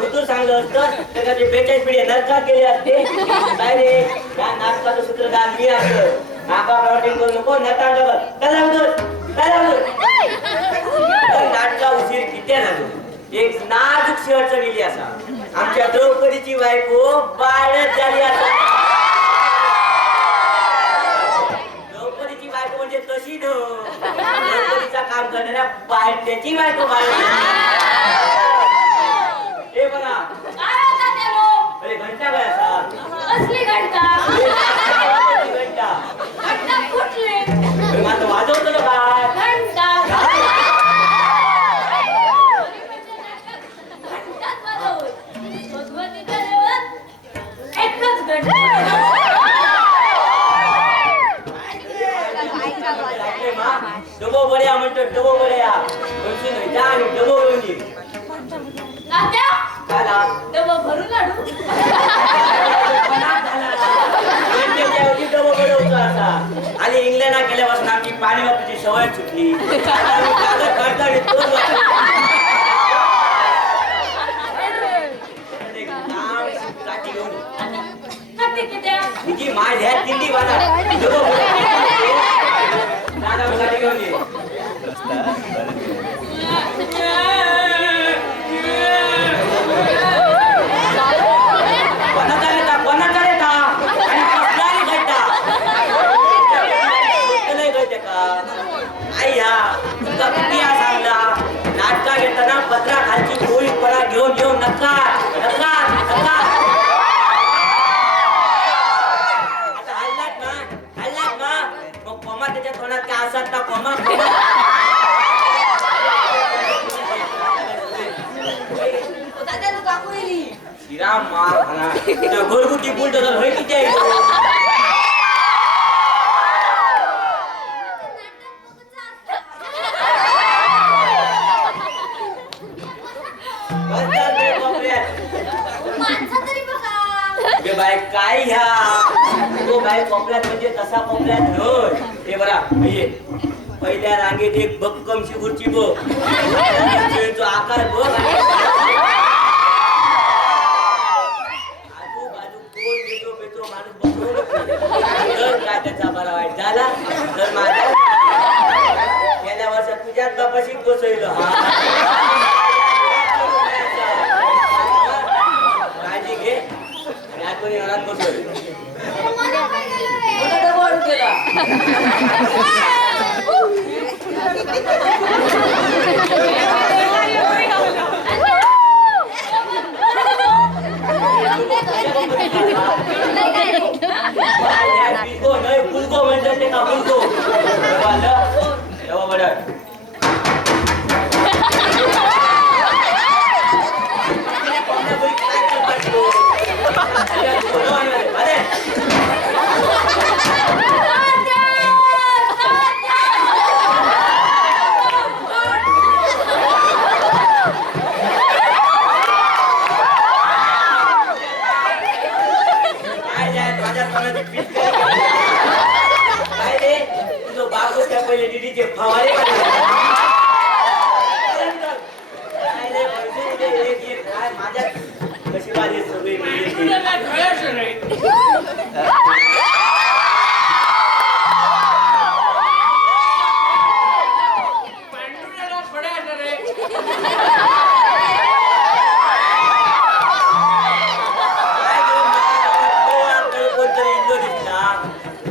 भूतूर सांगलं असतं तर ते 42 पिढी नरकात गेले असते. काय रे या नाटकाचं सूत्रधार मी असतं. नाका प्रॉटिंग करू नको नटा नाटका उशीर किती झालो. एक नाजूक शेवटचं गेली असा आमच्या द्रौपदीची बायको बाळच झाली असा. द्रौपदीची बायको म्हणजे तशी न द्रौपदीचा काम करणाऱ्या बाळट्याची बायको बाळ. हे बघा अरे घंटा काय असा असली घंटा घंटा घंटा फुटली माझं वाजवतो ना काय घंटा डबो बड्या म्हणतो डबो बड्या बसून जा आणि डबो घेऊन ये. तात्या काला डबा भरून लाडू डबो बडवतो असा आणि इंग्लंडला गेल्यापासून आमची पाणी वापरायची सवय सुटली. माझ्या दिल्ली वाला गाडी घेऊन ये. कोणाचा रेता आणि कसलाही गड्डा नाही गळते का आई ह्या तुमचा किती सांगला नाटका घेताना पत्रा खालची पोळी पडा घेऊन येऊ नका नका नका. आता हल्लात ना मग कोमा त्याच्या तोंडात काय असतात ना कोमा श्रीराम मार खाना घरगुती बुलडोजर होय किती आहे. बाय काय ह्या तो बाय कोपऱ्यात म्हणजे तसा कोपऱ्यात होय. हे बरा पहिल्या रांगेत एक भक्कम शिगुरची बघ तो आकार बघ काय त्याचा बरा वाईट झाला तर माझ्या गेल्या वर्षात तुझ्यात तपाशी बसवलं. काळजी घे कोणी घरात बसवलं बुलगो म्हणतात ते का बुलगो तेव्हा बडा पहिले डीडीचे फवारे माझ्या कशी वाले सगळे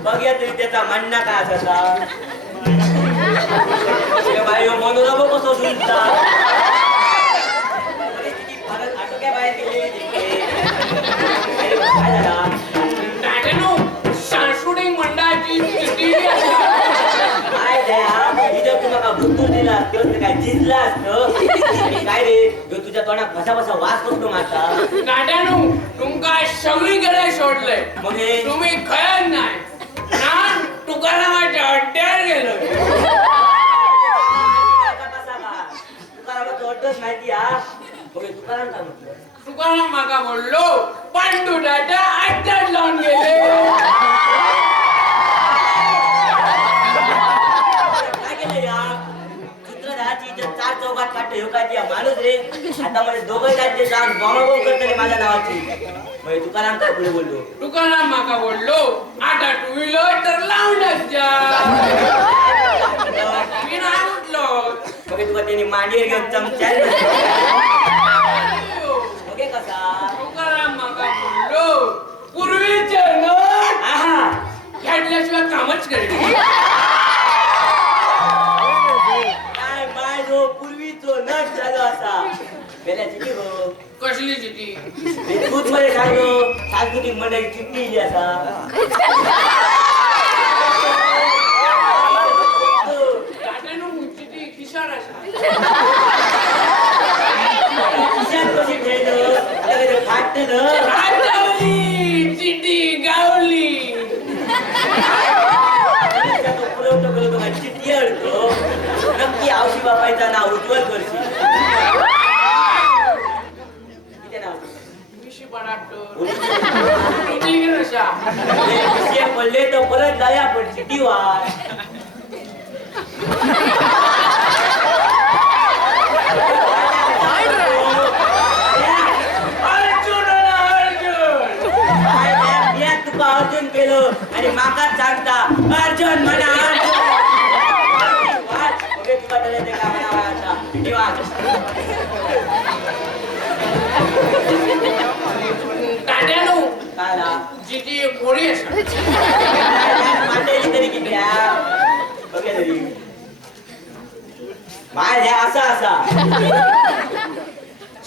बघूया तरी त्याचा म्हणणं काय असायचा. बाई मनोरम कसं झुलता परिस्थिती फारच आटोक्या बाहेर गेली. काय झाला सांस्कृतिक मंडळाची काय द्या इथं तुम्हाला भुतूर दिला असतं काय झिजला असतं. काय रे तुझ्या तोंडात भसा भसा वास करतो माझा. नाट्यानू तुमका सगळीकडे सोडलंय मग तुम्ही खयाल नाही ना तुकारामाच्या अड्ड्यावर गेलो. तुकारामाचं अड्डच माहिती हा तुकाराम काय म्हटलं तुकाराम माका बोललो पांडुराच्या अड्ड्यात लावून गेले. काय केलं या सूत्रधार स्वतःची इज्जत चार चौकात काढतो ह्यो काय त्या माणूस रे. आता म्हणजे दोघं जायचे जाऊन बॉम्ब करतले माझ्या नावाची. मग तुकाराम काय पुढे बोललो, तुकाराम माका बोललो आता टू व्हीलर तर लावूनच जा. मी नाही उठलो. मग तुका त्यांनी मांडीवर घेऊन चमच्या ओके कसा तुकाराम माका बोललो पूर्वीचे नट आहा घेतल्याशिवाय कामच करेल. काय बाय जो पूर्वीचो नट झालो असा गेल्या चिठी हो कसली चिठी? खूप मध्ये सांगलो सांस्कृतिक मंडळी चिठ्ठी लिहिली असा. तात्यानं चिठी खिशात असा. खिशात कशी ठेवलं आता काय ते फाटलं गावली चिठी गावली. पुरवठा करतो का चिठ्ठी अडतो नक्की आवशी बापायचं नाव उज्ज्वल करशील. किती नाव मिशी पडाटो चिठी कशा विषय पडले तर परत जाऊया आपण चिठ्ठी वाच. तुका अर्जुन केलं आणि माका सांगता अर्जुन म्हणा तुका ते काय म्हणावा आता चिठ्ठी वाच. तात्यानो काला चिठी कोणी असा. मांडली तरी किती बघे तरी बाहेर द्या असा असा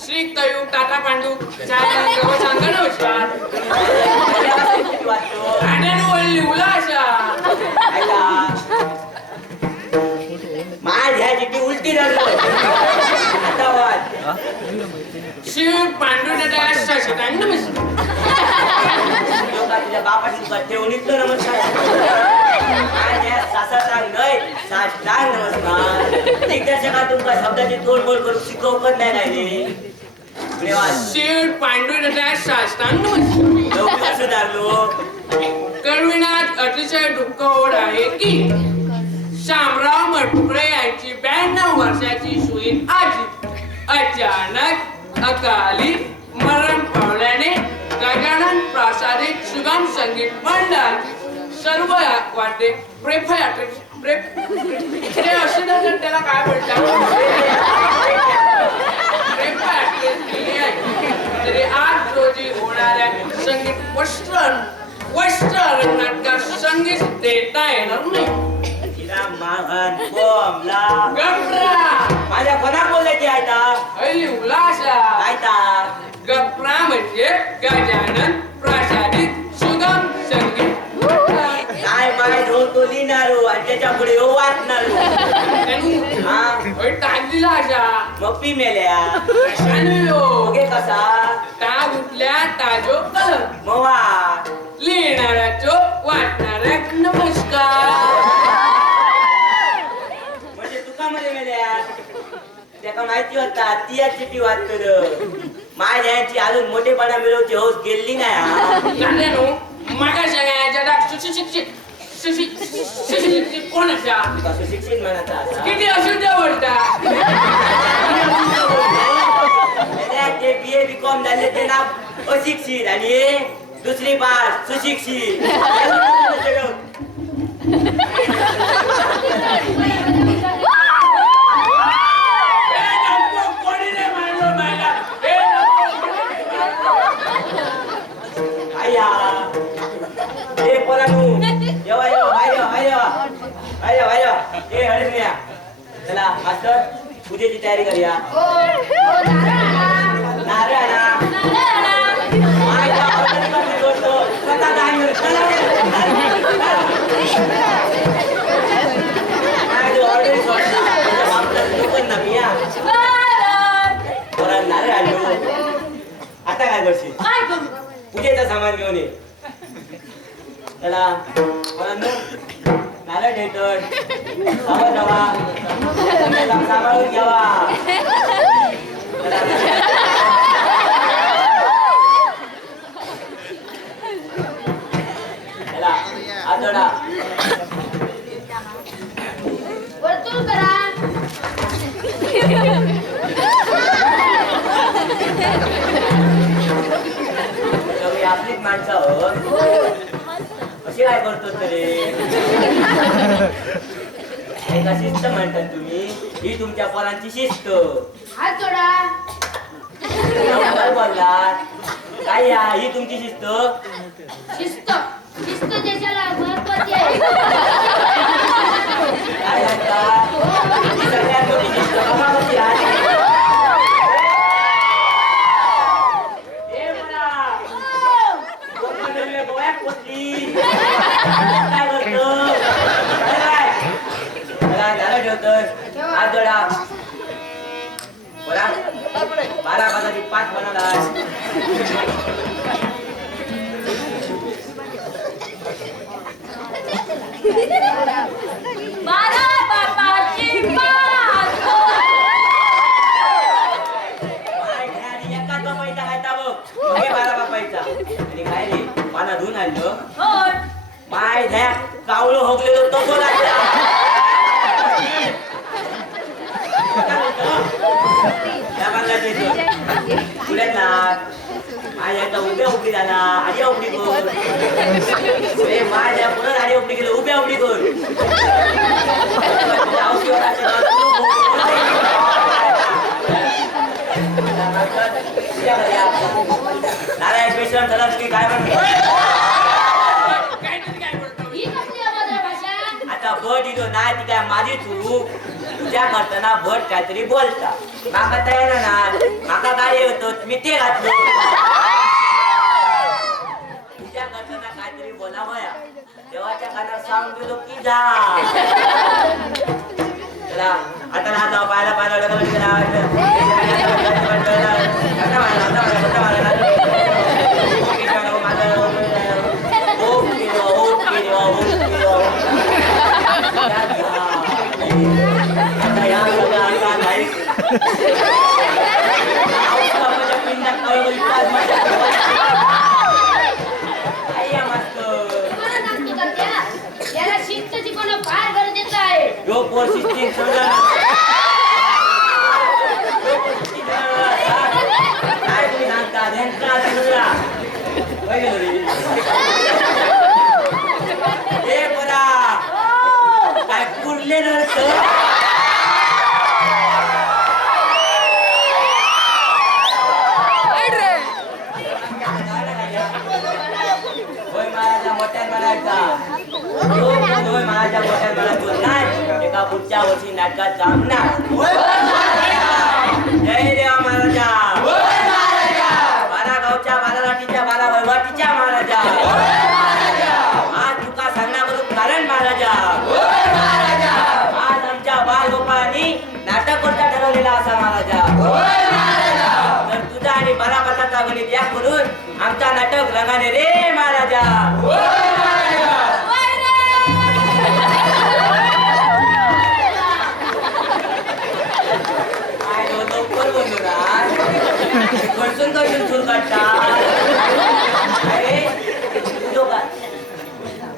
श्री कयू टाटा पांडू चाय सांगणं हुशार. किती वाटतो तात्यानो वळली उला अशा. माझ्या चिठ्ठी उलटी झालो आता वाच. शिव पांडू टाटा शशिकांत नमस्कार. लोका तुझ्या बापाची सुद्धा ठेवून इथलं नमस्कार. माझ्या सासाचा नय साष्टांग नमस्कार. दिग्दर्शका तुमका शब्दाची तोडमोड करून शिकवत नाही राहिले. शिव पांडू टाटा साष्टांग नमस्कार. लवकर सुधारलो. कळविण्यात अतिशय दुःख ओढ आहे की शामराव मटकुळे यांची 92 वर्षाची सुईण आजी अचानक अकाली मरण पावल्याने गजानन प्रासादिक सुगम संगीत मंडळ सर्व वाटे ते असे नसेल त्याला काय बोलतात तरी आज रोजी होणाऱ्या संगीत वस्त्र नाटकात संगीत देता येणार नाही. माघन बोमला गप्रा माझ्या कोणा बोलायची आता हल्ली उलासा आयता गप्रा म्हणजे गजानन प्रासादिक सुगम संगीत. काय माय तो लिहिणारो आणि त्याच्या पुढे वाचणारो टाकलीला अशा मप्पी मेल्या कशाने ओके कसा टाग उठल्या ताजो कलर मवा लिहिणाऱ्याचो वाटणाऱ्या नमस्कार. म्हणजे तुका मध्ये मेल्या त्याका माहिती होता ती या चिठ्ठी वाचतो. माझ्या यांची अजून मोठेपणा मिळवची हौस गेली नाही. जाणलो मागा सगळ्याच्या सुशिक्षित कोण अशा सुशिक्षित म्हणाचा किती अशुद्ध बोलतात. ते BA BCom झाले ते नाव अशिक्षित आणि हे दुसरी पास सुशिक्षित. चला मास्टर पूजेची तयारी करूया. नारळ आणा. मायला ऑर्डर करते जोडतो. स्वतः जाईन. चला काय ऑर्डर सोडला. त्याच्या बापला दुकान ना मिया. परत नारळ आणलो. आता काय करशील? पूजेचं सामान घेऊन ये. चला परत नारळ ठेवतोय. सांभाळून घ्यावा. वर्तुळ करा. सगळी आपलीच माणसं अशी काय करतो तरी एका शिस्त म्हणतात तुम्ही, ही तुमच्या पोरांची शिस्त. हात जोडा. काय बोललात काय या ही तुमची शिस्त? शिस्त शिस्त देशाला महत्वाची आहे. काय म्हणतात ही सगळ्यात मोठी शिस्त बघा कशी आहे. ए मुला, कोकणातल्या गोव्यात पोचली. काय करतो? काय? मला झालं ठेवतोय. हात जोडा. बरा 12 पाजाची 5 बनाला. बारा बापाची पाच. माय घ्यारी एकाच बापायचा खायचा बघ. मगे 12 बापायचा. आणि काय रे पाना धुवून आणलं. होय. माय घ्या कावळं होगलेलो तो लागला. त्या बांधला देतो. पुढे ना माझ्या आता उभ्या उभी झाला. आधी उभी कर. रे माझ्या पुढे आधी उभी केलं. उभ्या उभी कर. नारायण पेशंट झाला तुम्ही काय म्हणतो? ही कसली अभद्र भाषा? आता भट येतो नाही ती काय माझी चूक. तुझ्या करताना भट काहीतरी बोलता. माका तयार ना माका गाडी होतो मी ते घातलो. तुझ्या करताना काहीतरी बोलावया देवाच्या कानात सांगून गेलो की जा. चला आता ना जाऊ पाहायला पाहायला लगेच तुम्हाला नाटकं करत्या? याला शिस्त शिकवणं फार गरजेचं आहे. यो पोर शिस्तीन समजा काय तुम्ही सांगता ध्यांका समजा हे बरा काय कुरले नसत. होय महाराजा मोठ्यात म्हणायचा. होय महाराजा मोठ्यात म्हणायचो नाही एका पुढच्या वर्षी नाटकात जमणार. जय देवा महाराजा. 12 गावच्या 12 लाटीच्या 12 वैवाटीच्या महाराजा. आज तुका सांगण्यावरून कारण महाराजा. आज आमच्या बालगोपाळांनी नाटक कोणता ठरवलेला असा महाराजा. तर तुझा आणि बाराबाताचा गणित या करून आमचा नाटक रंगाने रे महाराजा. काय लवकर बोललो ना खर्चून खर्चून सूर काढता. अरे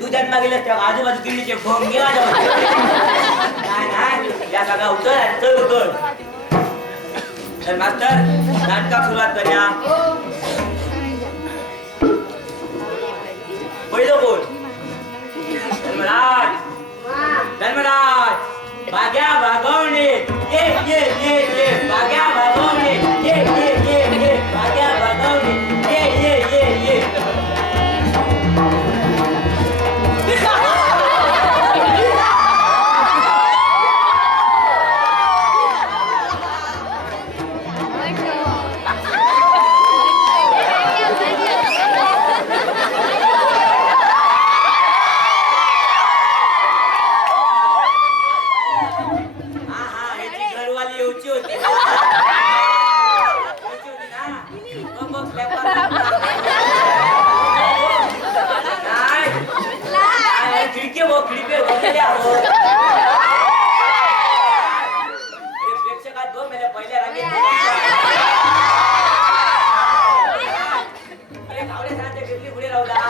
तू जन्मा गेलास तेव्हा आजूबाजू किल्लीचे भोंगे नाही या सगळा उतर चल उतर. तर मास्तर नाटका सुरुवात करूया. पहिलं बोल धर्मराज. धर्मराज भाग्या भागवणे ये ये ये ये भाग्या भागवणे ये ये ये ये भाग्या भागवणे ये ये ये ये. प्रेक्षकात दोन महिने पहिल्या रांगेत अरे खावडे सांगते घेतली पुढे राहू द्या.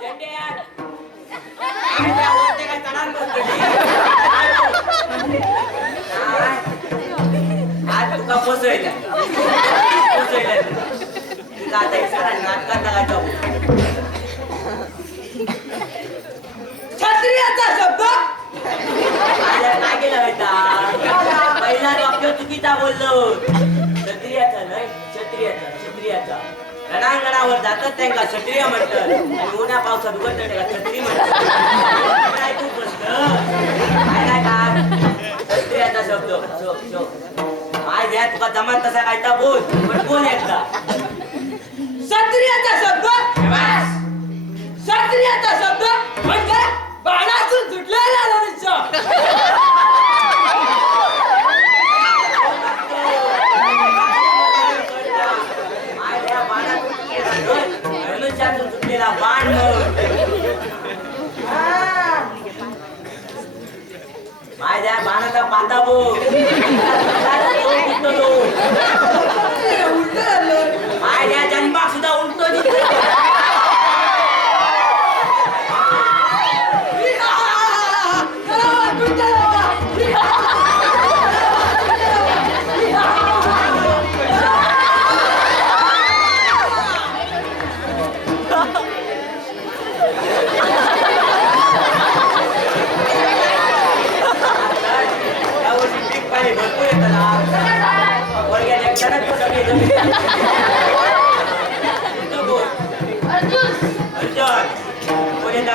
झेंडे यार काय चढान बसतो पोचयला तुझा आता इशारा नाटकात लागायचा क्षत्रियाचा शब्द काय केलं होता पहिला वाक्य चुकीचा बोललो क्षत्रियाचा नाही क्षत्रियाचा रणांगणावर जातात त्यांना क्षत्रिय म्हणतात आणि उन्हा पावसात उघडतात त्याला क्षत्रिय म्हणतात काय तू प्रश्न काय नाही का क्षत्रियाचा शब्द काय द्या तुका जमात तसा काय तर बोल पण बोल एकदा क्षत्रियाचा शब्द क्षत्रियाचा शब्द म्हणजे बाणातून सुटलेला मनुष्य सुटलेला बाण माझ्या बाणाचा पाता बो माझ्या जन्मात सुद्धा उलटो दिसतो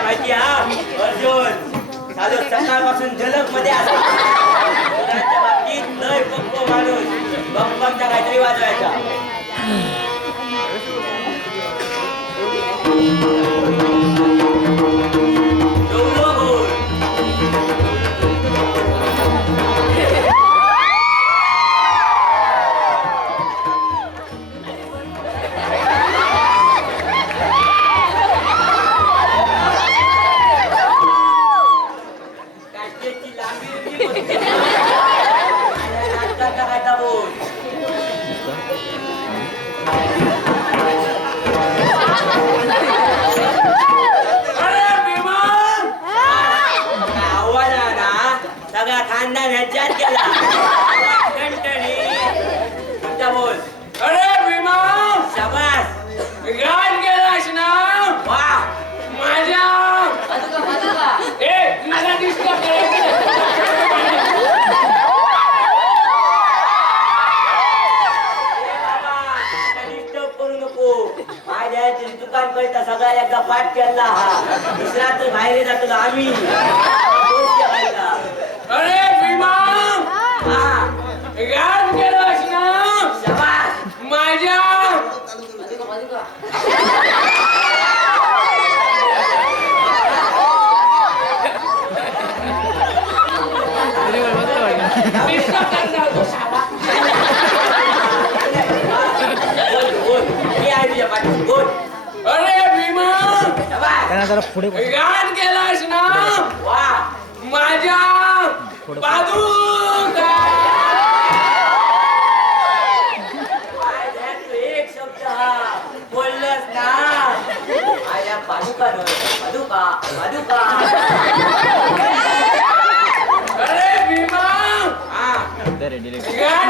माहिती हा अर्जुन चालू सकाळपासून झलक मध्ये मुलांच्या बाबतीत लय पक्को माणूस बप्पांचा काहीतरी वाजवायचा सगळा एकदा पाठ केला हा दुसरा तर बाहेर जातो आम्ही अरे भीमा गान केलास ना शाबास माझ्या अरे भीमा गान केलास ना वा माझ्या बाजूला एक शब्द हा बोललंस ना आया पादुका पादुका अरे भीमा हा गान